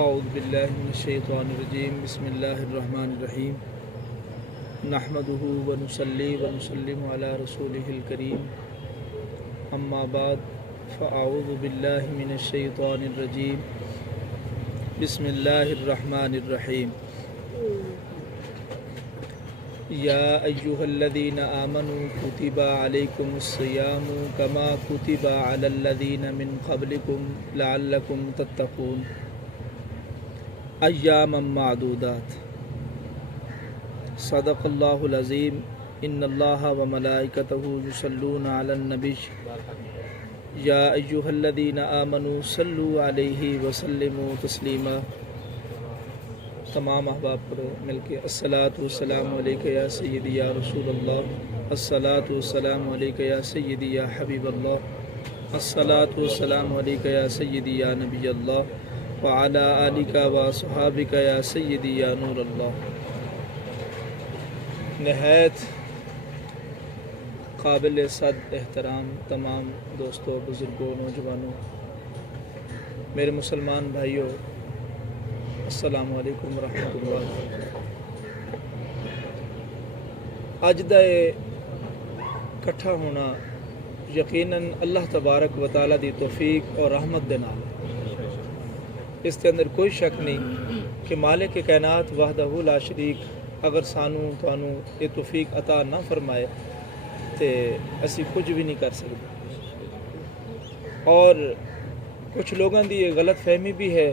اعوذ باللہ من الشیطان الرجیم بسم اللہ الرحمن الرحیم نحمدہ ونصلی ونسلم علی رسولہ الکریم اما بعد فاعوذ باللہ من الشیطان الرجیم بسم اللہ الرحمن الرحیم یا ایہا الذین آمنوا کتب علیکم الصیام کما کتب علی الذین من قبلکم لعلکم تتقون ایاما معدودات صدق اللہ العظیم ان اللہ وملائکتہ یصلون علی النبی یا ایہا الذین آمنوا صلوا علیہ وسلموا تسلیما۔ تمام احباب پر مل کے الصلاۃ والسلام علیک یا سیدی یا رسول اللہ، الصلاۃ والسلام علیک یا سیدی یا حبیب اللہ، الصلاۃ والسلام علیک یا سیدی یا نبی اللہ وعلی آلک و صحابک یا سیدی یا نور اللہ۔ نہایت قابل صد احترام تمام دوستوں، بزرگوں، نوجوانوں، میرے مسلمان بھائیوں، السلام علیکم ورحمۃ اللہ۔ اج دا کٹھا ہونا یقیناً اللہ تبارک و تعالیٰ دی توفیق اور رحمت دے نال، اس کے اندر کوئی شک نہیں کہ مالک کائنات وحدہ لا شریک اگر سانوں توانوں یہ توفیق عطا نہ فرمائے تو اسی کچھ بھی نہیں کر سکتے۔ اور کچھ لوگوں دی یہ غلط فہمی بھی ہے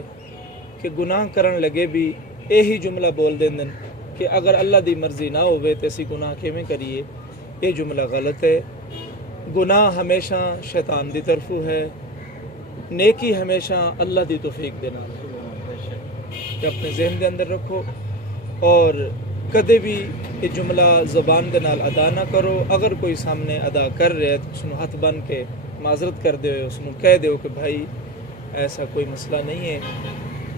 کہ گناہ کرن لگے بھی یہی جملہ بول دیں کہ اگر اللہ دی مرضی نہ ہوئے تو اسی گناہ کیویں کریے۔ یہ جملہ غلط ہے۔ گناہ ہمیشہ شیطان دی طرفوں ہے، نیکی ہمیشہ اللہ دی توفیق دینا کہ اپنے ذہن دے اندر رکھو، اور کدے بھی یہ جملہ زبان دے نال ادا نہ کرو۔ اگر کوئی سامنے ادا کر رہے تو اس ہاتھ بن کے معذرت کر دے، اس کہہ دیو کہ بھائی ایسا کوئی مسئلہ نہیں ہے،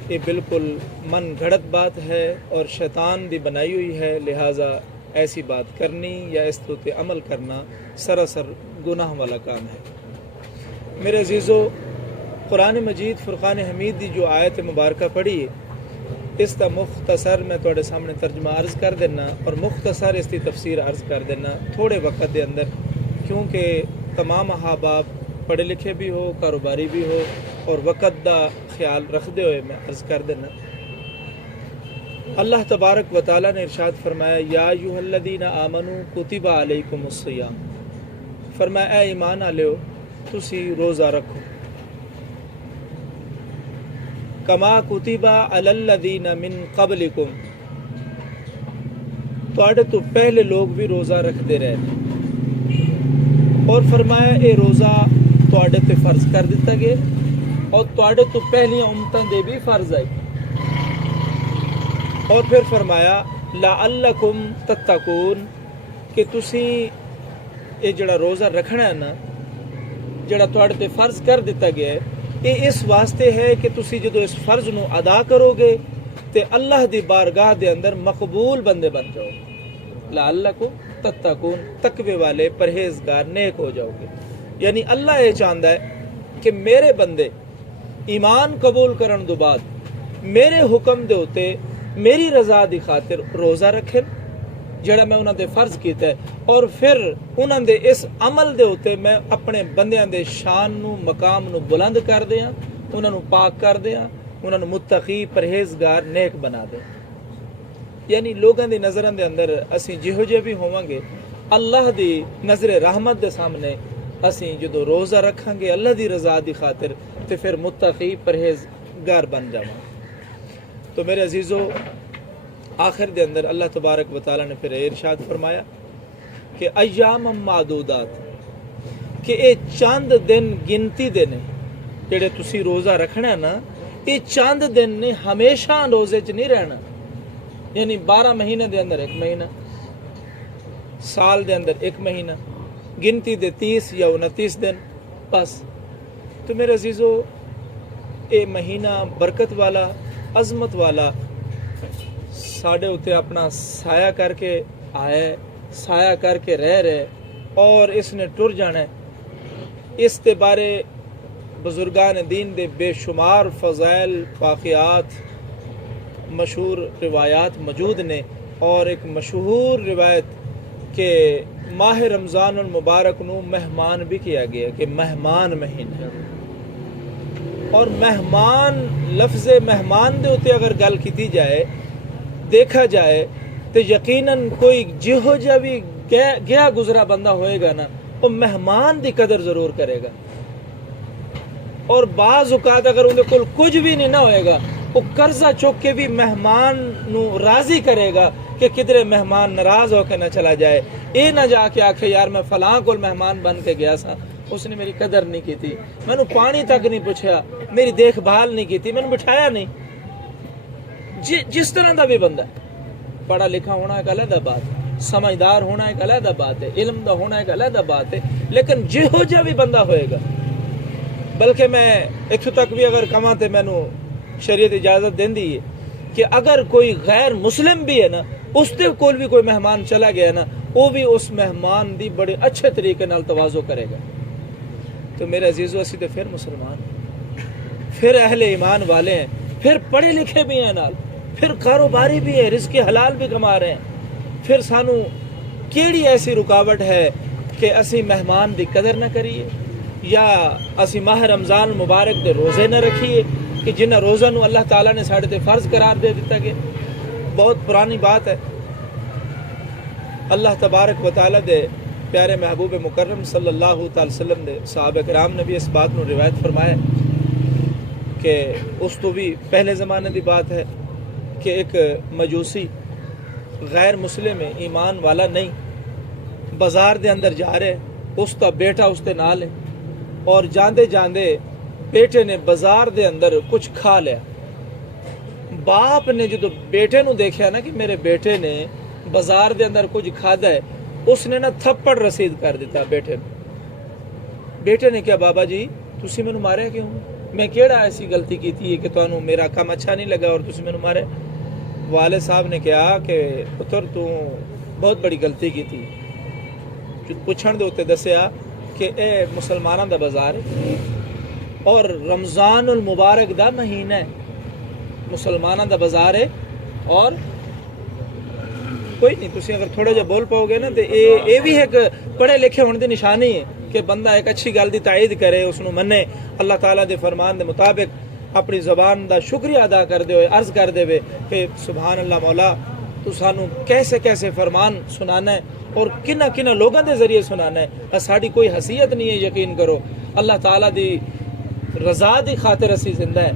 یہ بالکل من گھڑت بات ہے اور شیطان دی بنائی ہوئی ہے، لہٰذا ایسی بات کرنی یا اس پہ عمل کرنا سراسر گناہ والا کام ہے۔ میرے عزیزو، قرآن مجید فرقان حمید دی جو آیت مبارکہ پڑھی ہے، اس کا مختصر میں تھوڑے سامنے ترجمہ عرض کر دینا اور مختصر اس کی تفسیر عرض کر دینا تھوڑے وقت دے اندر، کیونکہ تمام احباب پڑھے لکھے بھی ہو، کاروباری بھی ہو، اور وقت دا خیال رکھتے ہوئے میں عرض کر دینا۔ اللہ تبارک و تعالیٰ نے ارشاد فرمایا یا ایھا الذین آمنوا کتب علیکم الصیام، فرمایا اے ایمان والو تسی روزہ رکھو، کما کتب علی الذین من قبلکم، تواڈے تو پہلے لوگ بھی روزہ رکھتے رہے، اور فرمایا اے روزہ تواڈے تے فرض کر دیتا گیا اور تواڈے تو پہلی امتاں دے بھی فرض آئی، اور پھر فرمایا لعلکم تتقون، کہ تسی یہ جڑا روزہ رکھنا ہے نا، جڑا تواڈے تے فرض کر دیتا گیا ہے، یہ اس واسطے ہے کہ تسی جدو اس فرض نو ادا کرو گے تے اللہ دی بارگاہ دے اندر مقبول بندے بن جاؤ گے، لعلکم تتقون، تقوی والے پرہیزگار نیک ہو جاؤ گے۔ یعنی اللہ یہ چاہتا ہے کہ میرے بندے ایمان قبول کرن دو بعد میرے حکم دے ہوتے میری رضا دی خاطر روزہ رکھن جڑا میں انہاں دے فرض کیتا ہے، اور پھر انہاں دے اس عمل دے ہوتے میں اپنے بندیاں دے شان نو مقام نو بلند کر دیاں، انہاں نو پاک کر دیاں، انہاں نو متقی پرہیزگار نیک بنا دیاں۔ یعنی لوگاں دی نظراں دے اندر اسی جہو جے بھی ہوواں گے، اللہ دی نظر رحمت دے سامنے اسی جدو روزہ رکھاں گے اللہ دی رضا دی خاطر تے پھر متقی پرہیزگار بن جاواں۔ تو میرے عزیزو، آخر دے اندر اللہ تبارک و تعالیٰ نے پھر ارشاد فرمایا کہ ایام معدودات، کہ اے چاند دن گنتی دے نے جڑے تسی روزہ رکھنا ہے نا، یہ چاند دن نے، ہمیشہ روزے چ نہیں رہنا۔ یعنی 12 مہینے دے اندر ایک مہینہ، سال دے اندر ایک مہینہ، گنتی دے 30 یا 29 دن بس۔ تو میرے عزیزو، اے مہینہ برکت والا، عظمت والا، ساڑھے ہوتے اپنا سایہ کر کے آئے، سایہ کر کے رہ رہے، اور اس نے ٹر جانا ہے۔ اس کے بارے بزرگان دین دے بے شمار فضائل واقعات مشہور روایات موجود نے، اور ایک مشہور روایت کہ ماہ رمضان المبارک نو مہمان بھی کیا گیا کہ مہمان مہینہ، اور مہمان لفظ مہمان دے ہوتے اگر گل کیتی جائے دیکھا جائے تو یقیناً کوئی جہو جا بھی گیا گزرا بندہ ہوئے گا نا وہ مہمان دی قدر ضرور کرے گا، اور بعض اوقات اگر اندے کول کچھ بھی نہیں نہ ہوئے گا وہ قرضہ چوک کے بھی مہمان نو راضی کرے گا کہ کدھر مہمان ناراض ہو کے نہ چلا جائے، اے نہ جا کے آکھے یار میں فلاں کول مہمان بن کے گیا سا، اس نے میری قدر نہیں کی تھی، میں نے پانی تک نہیں پوچھا، میری دیکھ بھال نہیں کی تھی، میں نے بٹھایا نہیں۔ جس طرح دا بھی بندہ پڑھا لکھا ہونا ایک علیحدہ بات ہے، سمجھدار ہونا ایک علیحدہ بات ہے، علم دا ہونا ایک علیحدہ بات ہے، لیکن جہو جا بھی بندہ ہوئے گا، بلکہ میں اتھو تک بھی اگر کما تے میں نو شریعت اجازت دین دی ہے کہ اگر کوئی غیر مسلم بھی ہے نا اس دے کول بھی کوئی مہمان چلا گیا نا وہ بھی اس مہمان دی بڑے اچھے طریقے نال تواضع کرے گا۔ تو میرے عزیزو اسی تے پھر مسلمان، پھر اہل ایمان والے ہیں، پھر پڑھے لکھے بھی ہیں نال، پھر کاروباری بھی ہے، رزق حلال بھی کما رہے ہیں، پھر سانو کیڑی ایسی رکاوٹ ہے کہ اسی مہمان دی قدر نہ کریے، یا اسی ماہ رمضان مبارک دے روزے نہ رکھیے کہ جنہ روزہ نو اللہ تعالیٰ نے ساڑھے تے فرض قرار دے دیتا گیا۔ بہت پرانی بات ہے، اللہ تبارک و تعالیٰ دے پیارے محبوب مکرم صلی اللہ تعالی وسلم دے صحابہ کرام نے بھی اس بات نو روایت فرمایا کہ اس تو بھی پہلے زمانے دی بات ہے کہ ایک مجوسی غیر مسلم ہے، ایمان والا نہیں، بازار دے اندر جا رہے، اس کا بیٹا اس دے نال ہے، اور جاندے جاندے بیٹے نے بازار دے اندر کچھ کھا لیا۔ باپ نے جدو بیٹے نو دیکھا نا کہ میرے بیٹے نے بازار دے اندر کچھ کھادا ہے، اس نے نا تھپڑ رسید کر دیتا بیٹے نے۔ بیٹے نے کہا بابا جی تسی مینوں ماریا کیوں؟ میں کیڑا ایسی غلطی کی تھی کہ تانوں میرا کام اچھا نہیں لگا اور تسی مینوں مارے؟ والد صاحب نے کہا کہ پتر تو بہت بڑی غلطی کی تھی۔ پوچھن دے اوتے دسیا کہ اے مسلماناں دا بازار ہے اور رمضان المبارک دا مہینہ ہے، مسلماناں دا بازار ہے، اور کوئی نہیں تسی اگر تھوڑا جا بول پاؤ گے نا تو اے بھی ایک پڑھے لکھے ہونے دی نشانی ہے کہ بندہ ایک اچھی گل دی تائید کرے، اس نو منے، اللہ تعالیٰ دے فرمان دے مطابق اپنی زبان دا شکریہ ادا کر دے ہوئے عرض کر دے کہ سبحان اللہ مولا تو سانو کیسے کیسے فرمان سنانا ہے اور کنہ کنہ لوگوں دے ذریعے سنانا ہے، ساڑی کوئی حیثیت نہیں ہے، یقین کرو اللہ تعالیٰ دی رضا دی خاطر اسی زندہ ہے،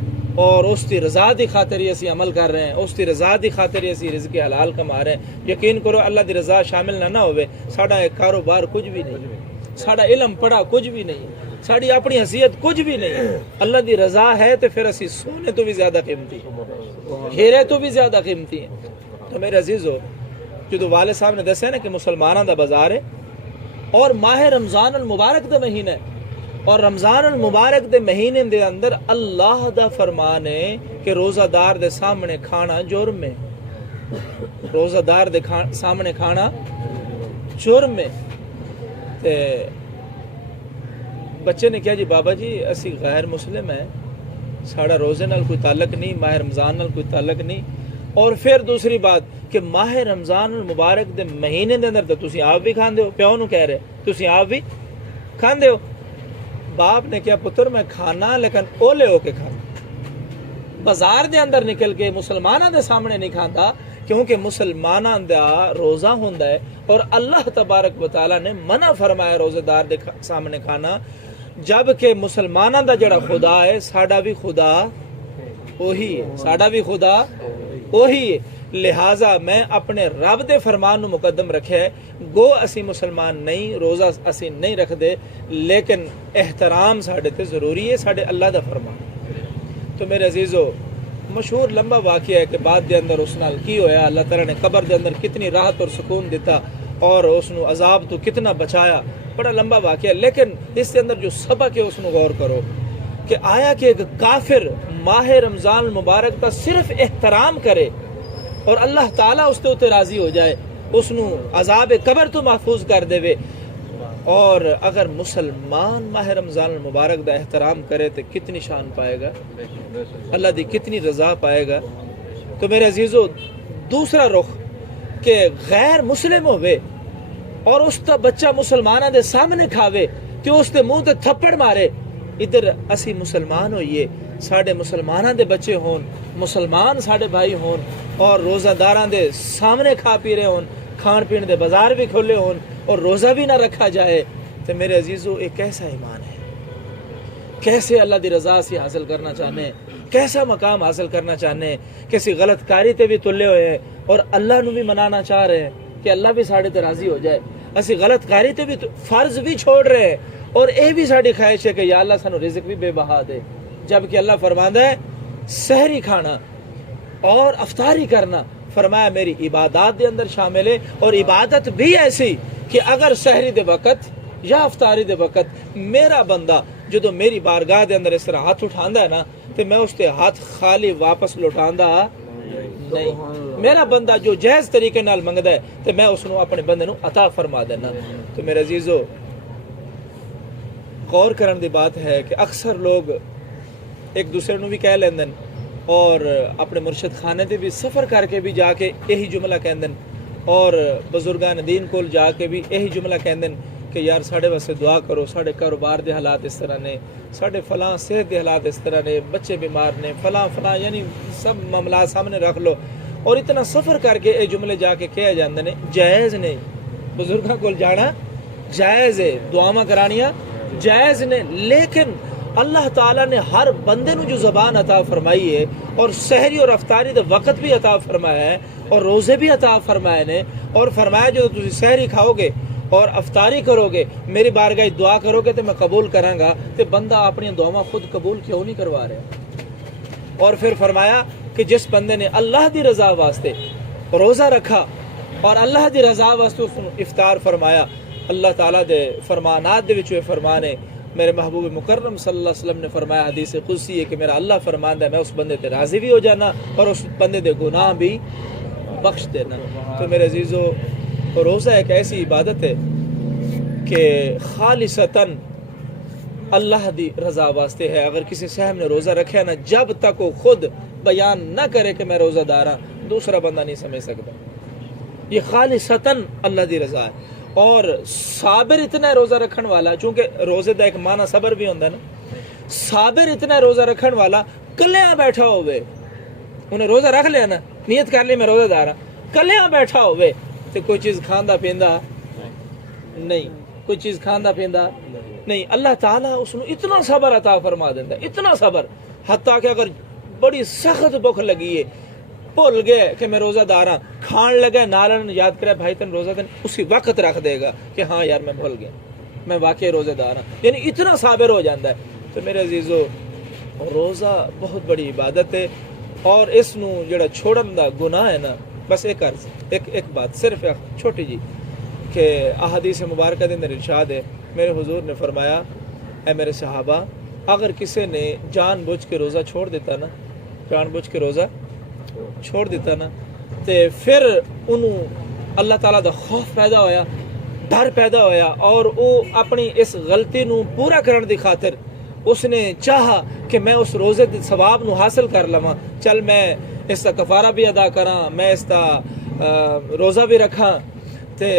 اور اس دی رضا دی خاطر ہی اسی عمل کر رہے ہیں، اس دی رضا دی خاطر ہی اسی رزق حلال کما رہے ہیں۔ یقین کرو اللہ دی رضا شامل نہ ہوئے ساڑا ایک کاروبار کچھ بھی نہیں، ساڑا علم پڑھا کچھ بھی نہیں، ساڑی اپنی حیثیت کچھ بھی نہیں، اللہ دی رضا ہے تو پھر اسی سونے تو بھی زیادہ قیمتی، ہیرے تو بھی زیادہ قیمتی ہیں۔ تو میرے عزیزو جو والد صاحب نے دسیا نا کہ مسلمانوں دا بازار ہے اور ماہ رمضان المبارک دا مہینہ ہے، اور رمضان المبارک دے مہینے دے اندر اللہ دا فرمان ہے کہ روزہ دار دے سامنے کھانا جرم ہے، روزہ دار دے سامنے کھانا جرم ہے۔ تے بچے نے کہا جی بابا جی اسی غیر مسلم ہیں، ساڑا روزے نال کوئی تعلق نہیں، ماہ رمضان نال کوئی تعلق نہیں، اور پھر دوسری بات کہ ماہ رمضان المبارک دے مہینے دے اندر تو تسی آپ بھی کھاندے ہو، پیو نو کہہ رہے تسی آپ بھی کھاندے ہو۔ باپ نے کہا پتر میں کھانا لیکن اولے ہو کے کھانا، بازار دے اندر نکل کے مسلمانوں دے سامنے نہیں کھاندا، کیونکہ مسلمانوں دا روزہ ہوندا ہے اور اللہ تبارک و تعالیٰ نے منع فرمایا روزہ دار دے سامنے کھانا، جبکہ مسلمانوں دا جڑا خدا ہے ساڈا بھی خدا وہی ہے، ساڈا بھی خدا وہی ہے، لہٰذا میں اپنے رب دے فرمان نو مقدم رکھے ہے، گو اسی مسلمان نہیں، روزہ اسی نہیں رکھ دے، لیکن احترام ساڑھے تے ضروری ہے، ساڑھے اللہ دا فرمان۔ تو میرے عزیزو مشہور لمبا واقعہ ہے کہ بعد دے اندر اس نال کی ہویا، اللہ تعالیٰ نے قبر دے اندر کتنی راحت اور سکون دیتا اور اس نو عذاب تو کتنا بچایا، بڑا لمبا واقعہ ہے، لیکن اس کے اندر جو سبق ہے اس نو غور کرو کہ آیا کہ ایک کافر ماہ رمضان المبارک کا صرف احترام کرے اور اللہ تعالیٰ اس تے راضی ہو جائے، اس نو عذاب قبر تو محفوظ کر دے وے، اور اگر مسلمان ماہ رمضان المبارک دا احترام کرے تو کتنی شان پائے گا، اللہ دی کتنی رضا پائے گا۔ تو میرے عزیزو دوسرا رخ کہ غیر مسلم ہوئے اور اس کا بچہ مسلمانہ دے سامنے کھاوے تو اس دے منہ تے تھپڑ مارے، ادھر اسی مسلمان ہوئیے، ساڑھے مسلمانہ دے بچے ہون، مسلمان ساڑھے بھائی ہون اور روزہ داراں دے سامنے کھا پی رہے ہون، کھان پین دے بازار بھی کھولے ہون اور روزہ بھی نہ رکھا جائے، تو میرے عزیزو ایک کیسا ایمان ہے، کیسے اللہ دی رضا سے حاصل کرنا چاہنے ہیں، کیسا مقام حاصل کرنا چاہنے ہیں، کسی غلط کاری تے بھی تلے ہوئے ہیں اور اللہ نو بھی منانا چاہ رہے ہیں کہ اللہ بھی ساڑھے تے راضی ہو جائے، اسی غلط کاری تے بھی فرض بھی چھوڑ رہے ہیں اور اے بھی ساڑھی خواہش ہے کہ یا اللہ سانو رزق بھی بے بہا دے، جبکہ اللہ فرماندا ہے سحری کھانا اور افطاری کرنا فرمایا میری عبادات دے اندر شامل ہے، اور عبادت بھی ایسی کہ اگر سحری دے وقت یا افطاری دے وقت میرا بندہ جدو میری بارگاہ دے اندر اس طرح ہاتھ اٹھاندا ہے نا تو میں اس تے ہاتھ خالی واپس لوٹاندا نہیں، میرا بندہ جو جائز طریقے نال منگدا ہے تو میں اس نو اپنے بندے نو عطا فرما دینا۔ تو میرے عزیزو غور کرن دی بات ہے کہ اکثر لوگ ایک دوسرے نو بھی کہہ لیندن اور اپنے مرشد خانے تے بھی سفر کر کے بھی جا کے یہی جملہ کہندن اور بزرگان دین کول جا کے بھی یہی جملہ کہندن کہ یار ساڑھے واسطے دعا کرو، ساڑھے کاروبار دے حالات اس طرح نے، ساڑھے فلاں صحت دے حالات اس طرح نے، بچے بیمار نے، فلاں فلاں، یعنی سب معاملات سامنے رکھ لو اور اتنا سفر کر کے یہ جملے جا کے کہہ جاندے نے، جائز نہیں، بزرگاں کول جانا جائز ہے، دعاواں کرانیاں جائز نے، لیکن اللہ تعالیٰ نے ہر بندے نو جو زبان عطا فرمائی ہے اور سحری اور افطاری دے وقت بھی عطا فرمایا ہے اور روزے بھی عطا فرمائے نے، اور فرمایا جو تسی سحری کھاؤ گے اور افطاری کرو گے میری بارگاہ دعا کرو گے تو میں قبول کراں گا، تو بندہ اپنی دعاواں خود قبول کیوں نہیں کروا رہا؟ اور پھر فرمایا کہ جس بندے نے اللہ دی رضا واسطے روزہ رکھا اور اللہ دی رضا واسطے اس کو افطار فرمایا، اللہ تعالیٰ دے فرمانات دے وچوں فرمان ہے، میرے محبوب مکرم صلی اللہ علیہ وسلم نے فرمایا حدیث قدسی ہے کہ میرا اللہ فرماندا ہے میں اس بندے تے راضی بھی ہو جانا اور اس بندے دے گناہ بھی بخش دینا۔ تو میرے عزیزو روزہ ایک ایسی عبادت ہے کہ خالصتاً اللہ دی رضا واسطے ہے۔ اگر کسی صاحب نے روزہ رکھا نا، جب تک وہ خود بیان نہ کرے کہ میں روزہ دار ہوں، دوسرا بندہ نہیں سمجھ سکتا، یہ خالصتاً اللہ دی رضا ہے۔ اور صابر اتنا ہے روزہ رکھن والا، چونکہ روزے دا ایک معنی صبر بھی ہوندہ ہے نا، صابر اتنا ہے روزہ رکھن والا کلیاں بیٹھا ہوئے، انہیں روزہ رکھ لیا نا، نیت کر لی میں روزہ دار ہوں، کلیاں بیٹھا ہوئے تو کوئی چیز کھاندا پیندا نہیں، کوئی چیز کھاندا پیندا نہیں، اللہ تعالیٰ اس نے اتنا صبر عطا فرما دیتا ہے، اتنا صبر، حتیٰ کہ اگر بڑی سخت بھوک لگی ہے، بھول گئے کہ میں روزہ دار ہوں، کھان لگا نالن یاد کرے بھائی تن روزہ دن، اسی وقت رکھ دے گا کہ ہاں یار میں بھول گیا، میں واقعی روزہ دار ہوں، یعنی اتنا صابر ہو جاتا ہے۔ تو میرے عزیزو روزہ بہت بڑی عبادت ہے، اور اس نو جڑا چھوڑن دا گناہ ہے نا، بس ایک عرض ایک بات صرف ایک چھوٹی جی کہ احادیث مبارکہ دے اندر ارشاد ہے، میرے حضور نے فرمایا اے میرے صحابہ، اگر کسی نے جان بوجھ کے روزہ چھوڑ دیتا نا، جان بوجھ کے روزہ چھوڑ دیتا نا، تو پھر انہوں اللہ تعالیٰ دا خوف پیدا ہویا، ڈر پیدا ہویا، اور وہ اپنی اس غلطی نو پورا کرن دی خاطر اس نے چاہا کہ میں اس روزے دے ثواب نو حاصل کر لواں، چل میں اس کا کفارہ بھی ادا کراں، میں اس کا روزہ بھی رکھاں تے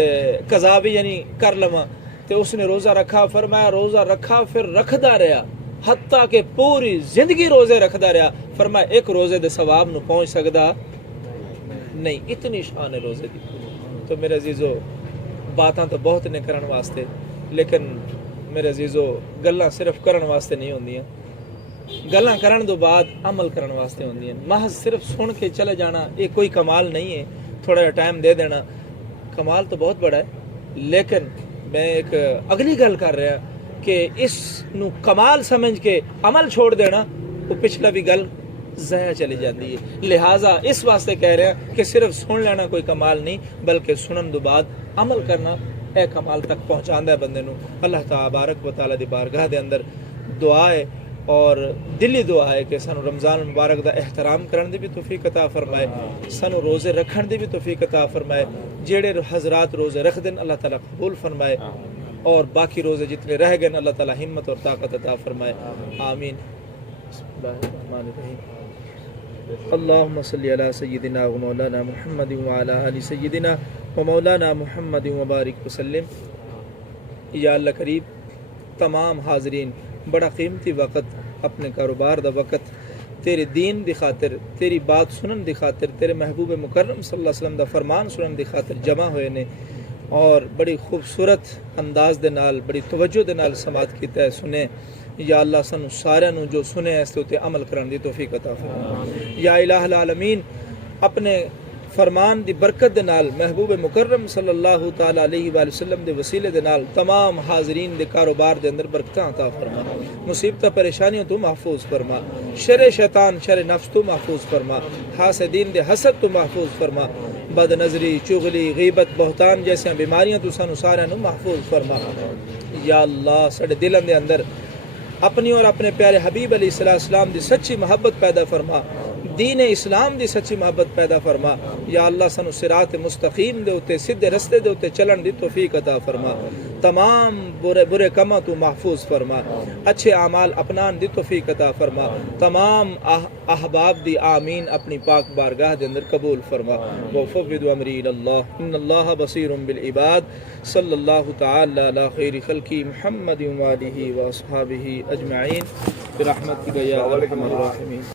قضا بھی یعنی کر لواں، تو اس نے روزہ رکھا، فرمایا روزہ رکھا پھر رکھدا رہا حتیٰ کہ پوری زندگی روزے رکھدا رہا، فرمایا ایک روزے دے ثواب نو پہنچ سکدا نہیں، اتنی شان ہے روزے دی۔ تو میرے عزیزو باتاں تو بہت نے کرن واسطے، لیکن میرے عزیزو گلاں صرف کرن واسطے نہیں ہوندیاں، گلاں کرن دو بعد عمل کرن واسطے ہوندیاں، محض صرف سن کے چلے جانا یہ کوئی کمال نہیں ہے، تھوڑا جا ٹائم دے دینا کمال تو بہت بڑا ہے، لیکن میں ایک اگلی گل کر رہا کہ اس نو کمال سمجھ کے عمل چھوڑ دینا وہ پچھلا بھی گل ضائع چلی جاتی ہے، لہٰذا اس واسطے کہہ رہے ہیں کہ صرف سن لینا کوئی کمال نہیں، بلکہ سنن دو بعد عمل کرنا اے کمال تک پہنچاندہ ہے بندے نو۔ اللہ تبارک و تعالیٰ دی بارگاہ دے اندر دعا ہے اور دلی دعا ہے کہ سانو رمضان مبارک دا احترام کرن دی بھی توفیق عطا فرمائے، سانو روزے رکھن دی بھی توفیق عطا فرمائے، جیڑے حضرات روزے رکھ دن اللہ تعالیٰ قبول فرمائے، اور باقی روزے جتنے رہ گئے اللہ تعالی ہمت اور طاقت عطا فرمائے، آمین۔ بسم اللہ الرحمن الرحیم، اللہم صلی علی سیدنا و مولانا محمد وعلی آل سیدنا و مولانا محمد وبارک وسلم۔ یا اللہ قریب تمام حاضرین بڑا قیمتی وقت، اپنے کاروبار دا وقت تیرے دین دی خاطر، تیری بات سنن دی خاطر، تیرے محبوب مکرم صلی اللہ علیہ وسلم دا فرمان سنن دی خاطر جمع ہوئے نے، اور بڑی خوبصورت انداز دے نال، بڑی توجہ دے نال سماعت کیتا ہے، سنے۔ یا اللہ سانو سارے نو جو سنے اس تے عمل کرن دی توفیق عطا فرما۔ یا الہ العالمین اپنے فرمان دی برکت دے نال، محبوب مکرم صلی اللہ تعالی علیہ وآلہ وسلم دے وسیلے دے نال تمام حاضرین دے کاروبار دے اندر برکتاں عطا فرما، مصیبتاں پریشانیوں تو محفوظ فرما، شر شیطان شر نفس تو محفوظ فرما، حاسدین دے حسد تو محفوظ فرما، بد نظری، چغلی، غیبت، بہتان جیسے بیماریاں تو سانو سارے نو محفوظ فرما۔ یا اللہ ساڈے دلاں دے اندر اپنی اور اپنے پیارے حبیب علیہ السلام دی سچی محبت پیدا فرما، دین اسلام دی سچی محبت پیدا فرما۔ یا اللہ سانو صراط مستقیم دے اتے، سیدھے رستے دے اتے چلن دی توفیق عطا فرما، تمام برے کاماں تو محفوظ فرما، اچھے اعمال اپنان دی توفیق عطا فرما، تمام احباب دی آمین اپنی پاک بارگاہ دے اندر قبول فرما۔ وفوض امری اللہ ان اللہ بصیر بالعباد، صلی اللہ تعالی علی خیر خلقی محمد وآلہ واصحابہ اجمعین برحمتک یا ارحم الراحمین۔